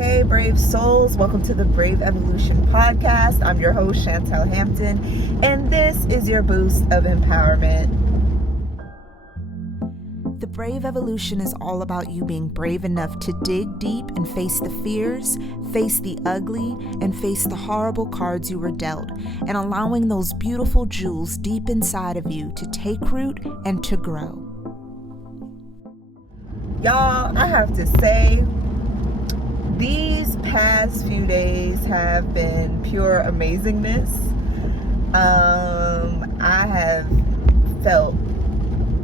Hey, brave souls. Welcome to the Brave Evolution podcast. I'm your host, Chantel Hampton, and this is your boost of empowerment. The Brave Evolution is all about you being brave enough to dig deep and face the fears, face the ugly, and face the horrible cards you were dealt, and allowing those beautiful jewels deep inside of you to take root and to grow. Y'all, I have to say, these past few days have been pure amazingness. I have felt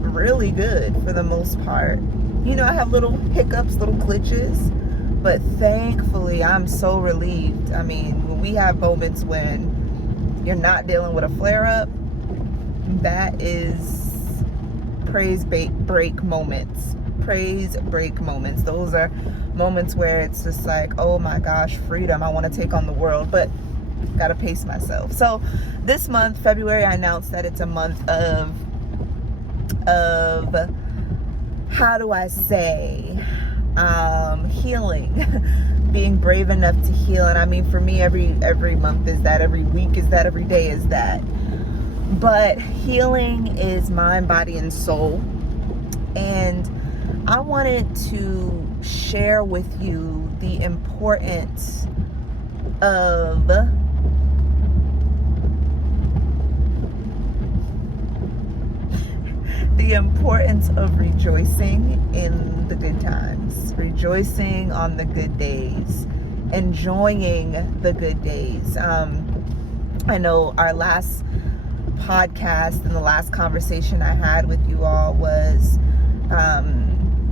really good for the most part. You know, I have little hiccups, little glitches, but thankfully I'm so relieved. I mean, when we have moments when you're not dealing with a flare-up, that is praise break moments. Praise break moments. Those are moments where it's just like, oh my gosh, freedom. I want to take on the world, but gotta pace myself. So this month, February, I announced that it's a month of how do I say, healing, being brave enough to heal. And I mean, for me, every month is that, every week is that, every day is that. But healing is mind, body, and soul. And I wanted to share with you the importance of rejoicing in the good times, rejoicing on the good days, enjoying the good days. I know our last podcast and the last conversation I had with you all was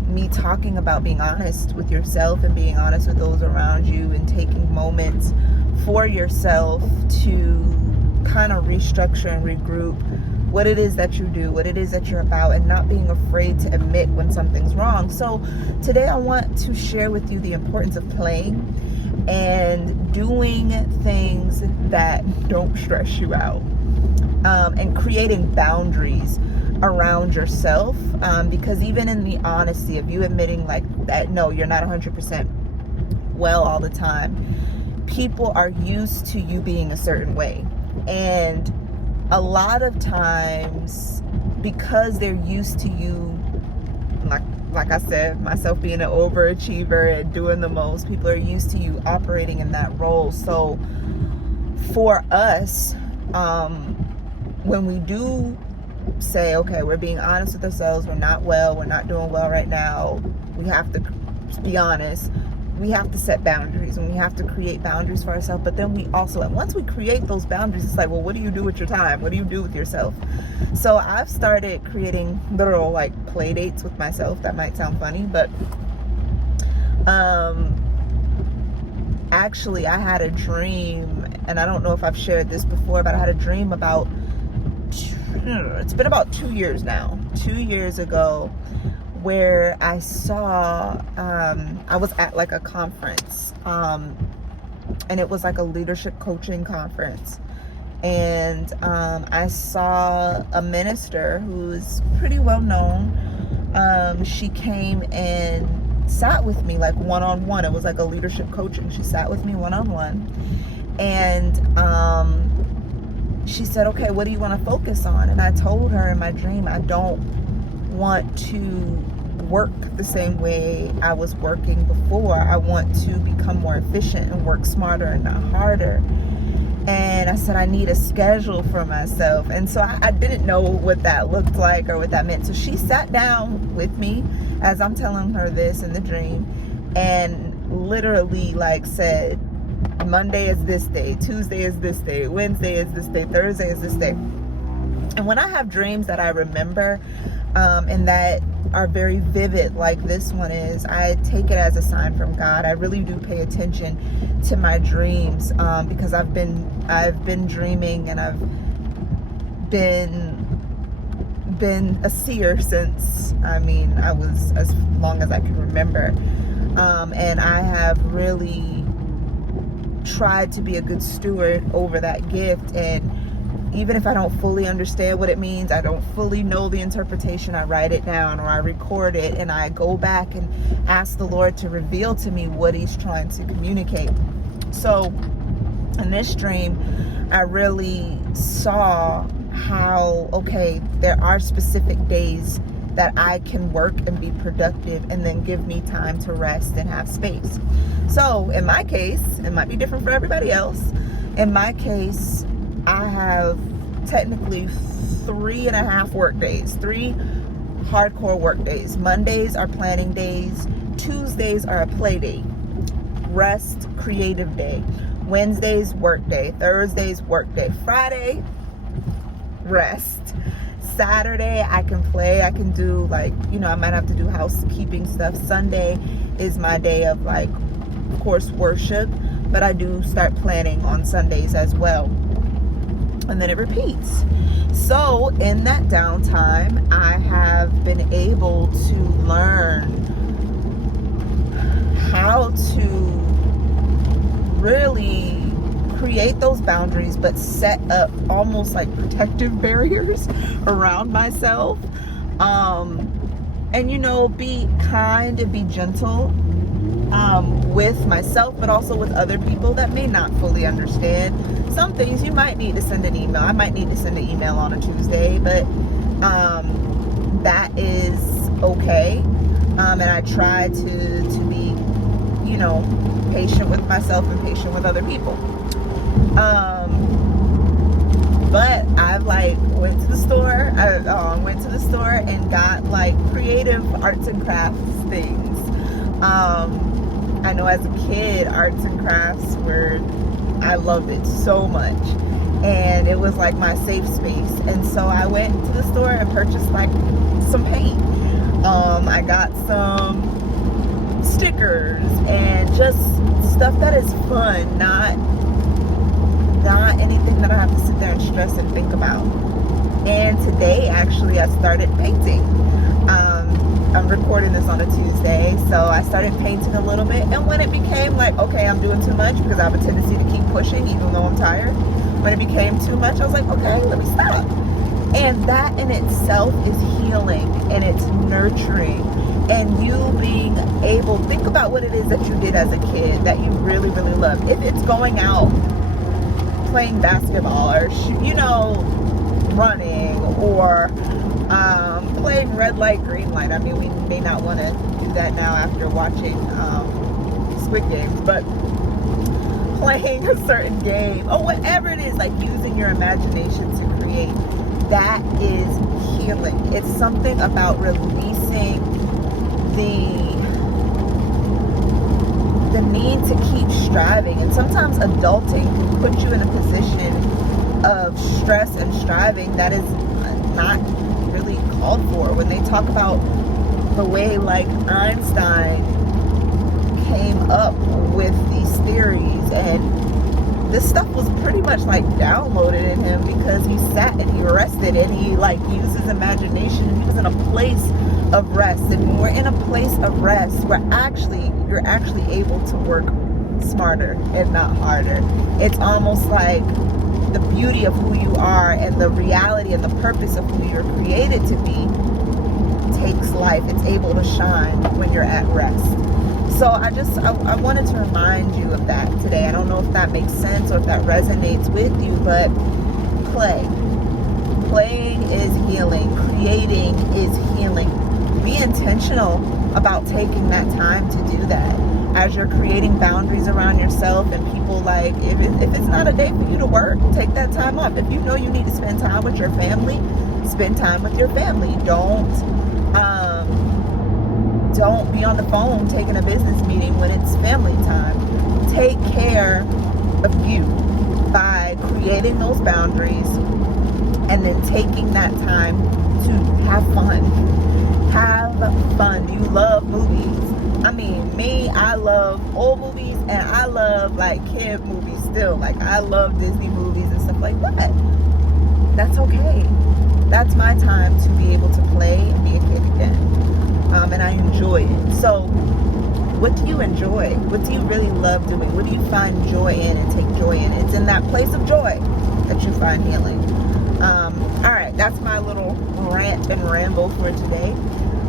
me talking about being honest with yourself and being honest with those around you and taking moments for yourself to kind of restructure and regroup what it is that you do, what it is that you're about, and not being afraid to admit when something's wrong. So today I want to share with you the importance of playing and doing things that don't stress you out, and creating boundaries around yourself, because even in the honesty of you admitting like that, no, you're not 100% well all the time, people are used to you being a certain way. And a lot of times, because they're used to you, like I said, myself being an overachiever and doing the most, people are used to you operating in that role. So for us, when we do say, okay, we're being honest with ourselves, we're not doing well right now, we have to be honest, we have to set boundaries, and we have to create boundaries for ourselves. But then we also, and once we create those boundaries, it's like, well, what do you do with your time? What do you do with yourself? So I've started creating literal like play dates with myself. That might sound funny, but actually I had a dream, and I don't know if I've shared this before, but I had a dream about, it's been about 2 years now, 2 years ago, where I saw, I was at like a conference, and it was like a leadership coaching conference. And I saw a minister who's pretty well known. She came and sat with me like one-on-one. It was like a leadership coaching. She sat with me one-on-one. And she said, okay, what do you want to focus on? And I told her in my dream, I don't want to work the same way I was working before. I want to become more efficient and work smarter and not harder. And I said, I need a schedule for myself. And so I didn't know what that looked like or what that meant. So she sat down with me as I'm telling her this in the dream, and literally like said, Monday is this day, Tuesday is this day, Wednesday is this day, Thursday is this day. And when I have dreams that I remember, and that are very vivid like this one is, I take it as a sign from God. I really do pay attention to my dreams, because I've been dreaming, and I've been a seer since, I was as long as I can remember, and I have really tried to be a good steward over that gift. And even if I don't fully understand what it means, I don't fully know the interpretation, I write it down or I record it and I go back and ask the Lord to reveal to me what he's trying to communicate. So in this dream, I really saw how, okay, there are specific days that I can work and be productive and then give me time to rest and have space. So in my case, it might be different for everybody else. In my case, I have technically 3.5 work days, 3 hardcore work days. Mondays are planning days. Tuesdays are a play day. Rest, creative day. Wednesdays, work day. Thursdays, work day. Friday, rest. Saturday, I can play. I can do I might have to do housekeeping stuff. Sunday is my day of of course, worship, but I do start planning on Sundays as well. And then it repeats. So in that downtime, I have been able to learn how to really create those boundaries, but set up almost like protective barriers around myself. And be kind and be gentle with myself, but also with other people that may not fully understand. Some things you might need to send an email. I might need to send an email on a Tuesday, but that is okay. And I try to be, patient with myself and patient with other people. But I've went to the store. I went to the store and got creative arts and crafts things. I know as a kid, arts and crafts I loved it so much, and it was my safe space. And so I went to the store and purchased some paint. I got some stickers and just stuff that is fun, not anything that I have to sit there and stress and think about. And today, actually, I started painting. I'm recording this on a Tuesday, so I started painting a little bit. And when it became okay, I'm doing too much, because I have a tendency to keep pushing even though I'm tired. When it became too much, I was okay, let me stop. And that in itself is healing, and it's nurturing. And you being able, think about what it is that you did as a kid that you really, really loved. If it's going out, playing basketball, or running, or playing red light, green light. I mean, we may not want to do that now after watching Squid Games, but playing a certain game, or whatever it is, using your imagination to create, that is healing. It's something about releasing the need to keep striving. And sometimes adulting can put you in a position of stress and striving that is not really called for. When they talk about the way Einstein came up with these theories, and this stuff was pretty much downloaded in him because he sat and he rested and he used his imagination, and he was in a place of rest. And when we're in a place of rest, you're actually able to work smarter and not harder. It's almost the beauty of who you are and the reality and the purpose of who you're created to be takes life. It's able to shine when you're at rest. So I wanted to remind you of that today. I don't know if that makes sense or if that resonates with you, but playing is healing. Creating is healing. Be intentional about taking that time to do that. As you're creating boundaries around yourself and people, if it's not a day for you to work, take that time off. If you know you need to spend time with your family, spend time with your family. Don't be on the phone taking a business meeting when it's family time. Take care of you by creating those boundaries and then taking that time to have fun. Have fun. Do you love movies? I mean, me, I love old movies, and I love kid movies still. I love Disney movies and stuff like that. That's okay. That's my time to be able to play and be a kid again. And I enjoy it. So, what do you enjoy? What do you really love doing? What do you find joy in and take joy in? It's in that place of joy that you find healing. All right, that's my little rant and ramble for today.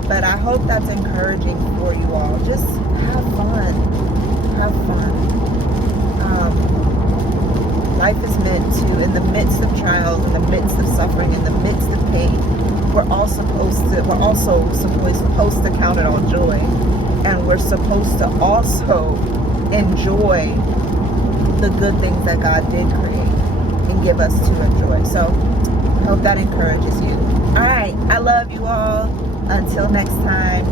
But I hope that's encouraging for you all. Just have fun. Have fun. Life is meant to, in the midst of trials, in the midst of suffering, in the midst of pain, we're also supposed to count it all joy. And we're supposed to also enjoy the good things that God did create and give us to enjoy. So I hope that encourages you. All right, I love you all. Until next time.